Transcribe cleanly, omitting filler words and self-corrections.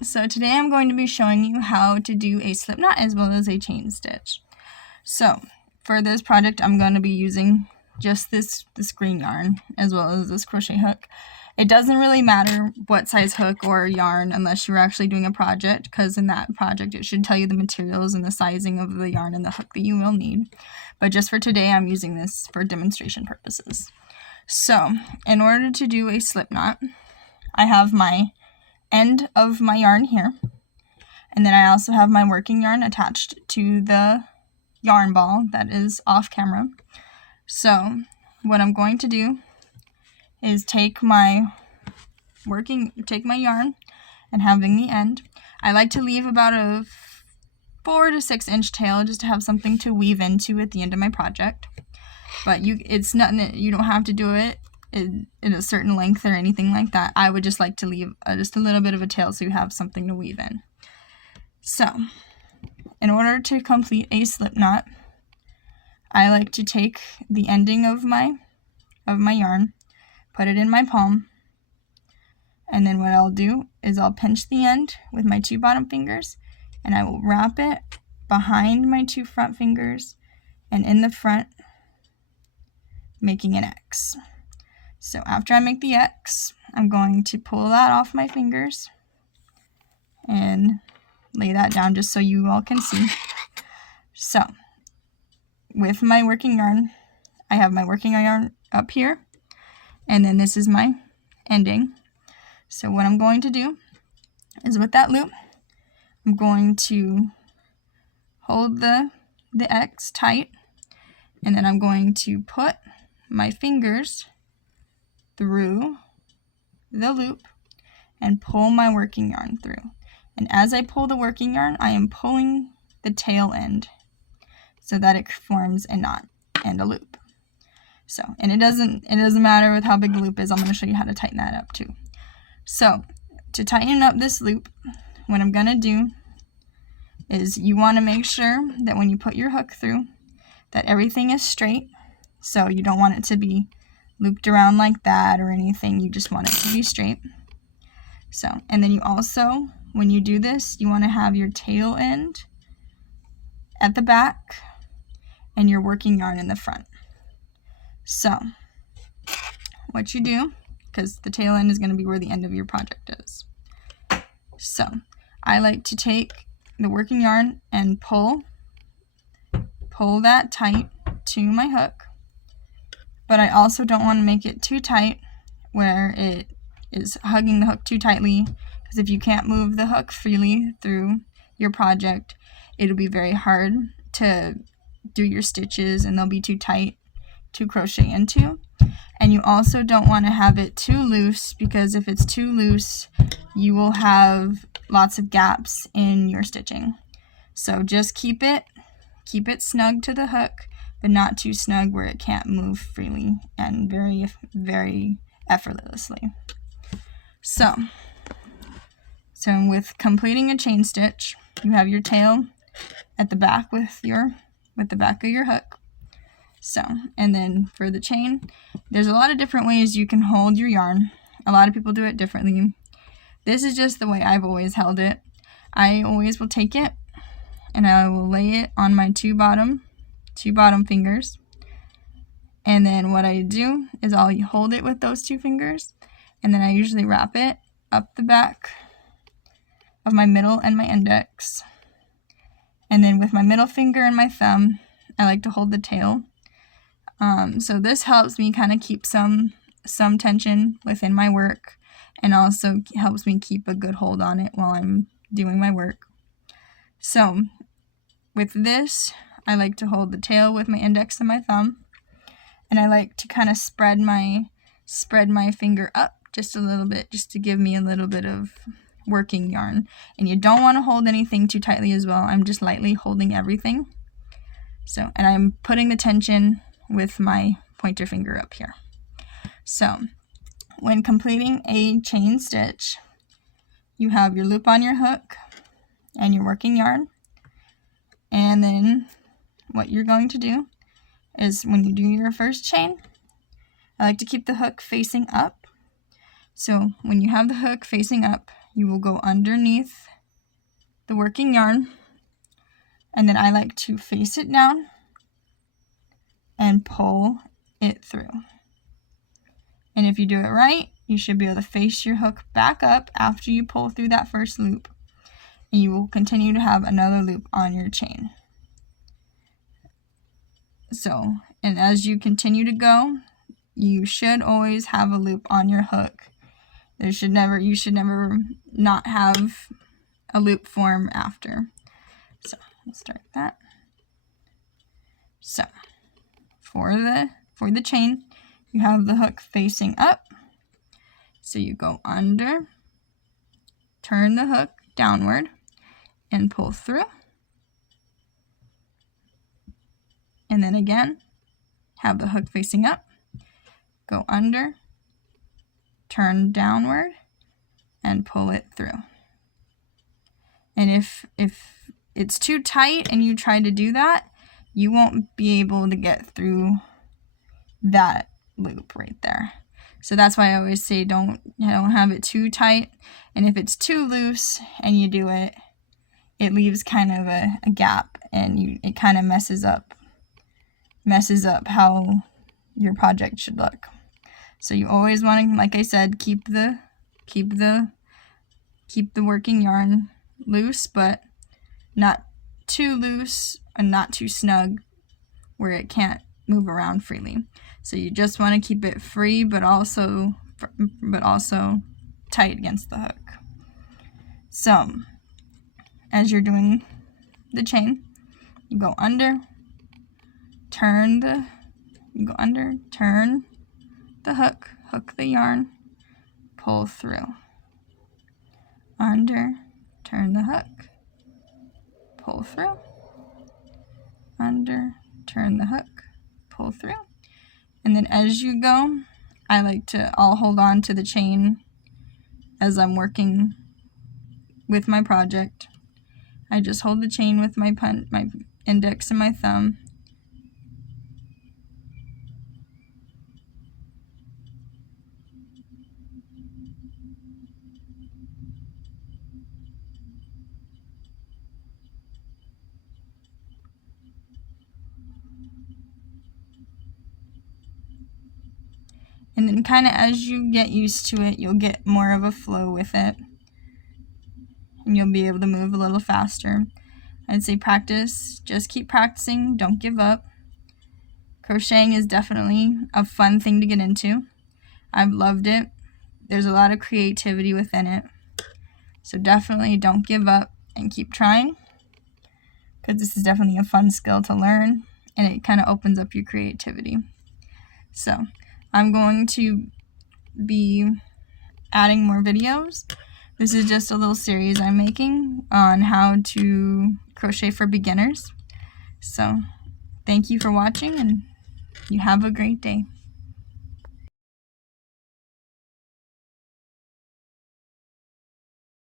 So today I'm going to be showing you how to do a slip knot as well as a chain stitch. So for this project I'm going to be using just this green yarn as well as this crochet hook. It doesn't really matter what size hook or yarn unless you're actually doing a project, because in that project it should tell you the materials and the sizing of the yarn and the hook that you will need. But just for today I'm using this for demonstration purposes. So in order to do a slip knot, I have my end of my yarn here, and then I also have my working yarn attached to the yarn ball that is off camera. So what I'm going to do is take my yarn and having the end, I like to leave about a 4 to 6 inch tail just to have something to weave into at the end of my project. But it's nothing that you don't have to do it in a certain length or anything like that. I would just like to leave just a little bit of a tail so you have something to weave in. So in order to complete a slip knot, I like to take the ending of my yarn, put it in my palm, and then what I'll do is I'll pinch the end with my 2 bottom fingers, and I will wrap it behind my 2 front fingers and in the front, making an X. So after I make the X, I'm going to pull that off my fingers and lay that down just so you all can see. So with my working yarn, I have my working yarn up here, and then this is my ending. So what I'm going to do is with that loop, I'm going to hold the X tight, and then I'm going to put my fingers through the loop and pull my working yarn through. And as I pull the working yarn, I am pulling the tail end so that it forms a knot and a loop. So, and it doesn't matter with how big the loop is. I'm going to show you how to tighten that up too. So to tighten up this loop, what I'm going to do is you want to make sure that when you put your hook through that everything is straight. So you don't want it to be looped around like that or anything. You just want it to be straight. So, and then you also, when you do this, you want to have your tail end at the back and your working yarn in the front. So what you do, because the tail end is going to be where the end of your project is. So I like to take the working yarn and pull that tight to my hook, but I also don't want to make it too tight where it is hugging the hook too tightly, because if you can't move the hook freely through your project, it'll be very hard to do your stitches and they'll be too tight to crochet into. And you also don't want to have it too loose, because if it's too loose, you will have lots of gaps in your stitching. So just keep it snug to the hook, but not too snug where it can't move freely and very, very effortlessly. So with completing a chain stitch, you have your tail at the back with the back of your hook. So, and then for the chain, there's a lot of different ways you can hold your yarn. A lot of people do it differently. This is just the way I've always held it. I always will take it and I will lay it on my 2 bottom fingers. And then what I do is I'll hold it with those 2 fingers, and then I usually wrap it up the back of my middle and my index. And then with my middle finger and my thumb, I like to hold the tail. So this helps me kind of keep some tension within my work, and also helps me keep a good hold on it while I'm doing my work. So with this, I like to hold the tail with my index and my thumb, and I like to kind of spread my finger up just a little bit, just to give me a little bit of working yarn. And you don't want to hold anything too tightly as well. I'm just lightly holding everything. So, and I'm putting the tension with my pointer finger up here. So when completing a chain stitch, you have your loop on your hook and your working yarn. And then what you're going to do is when you do your first chain, I like to keep the hook facing up. So when you have the hook facing up, you will go underneath the working yarn, and then I like to face it down and pull it through. And if you do it right, you should be able to face your hook back up after you pull through that first loop, and you will continue to have another loop on your chain. So, and as you continue to go, you should always have a loop on your hook. You should never not have a loop form after. So let's start that. So for the chain, you have the hook facing up. So you go under, turn the hook downward, and pull through. And then again, have the hook facing up, go under, turn downward, and pull it through. And if it's too tight and you try to do that, you won't be able to get through that loop right there. So that's why I always say don't have it too tight. And if it's too loose and you do it, it leaves kind of a gap, and it kind of messes up how your project should look. So you always want to, like I said, keep the working yarn loose, but not too loose and not too snug where it can't move around freely. So you just want to keep it free, but also tight against the hook. So as you're doing the chain, you go under, turn the hook the yarn, pull through, under, turn the hook, pull through, under, turn the hook, pull through. And then as you go, I'll hold on to the chain as I'm working with my project. I just hold the chain with my index and my thumb. And then kind of as you get used to it, you'll get more of a flow with it, and you'll be able to move a little faster. I'd say practice, just keep practicing, don't give up. Crocheting is definitely a fun thing to get into. I've loved it. There's a lot of creativity within it. So definitely don't give up and keep trying, because this is definitely a fun skill to learn, and it kind of opens up your creativity. So I'm going to be adding more videos. This is just a little series I'm making on how to crochet for beginners. So thank you for watching, and you have a great day.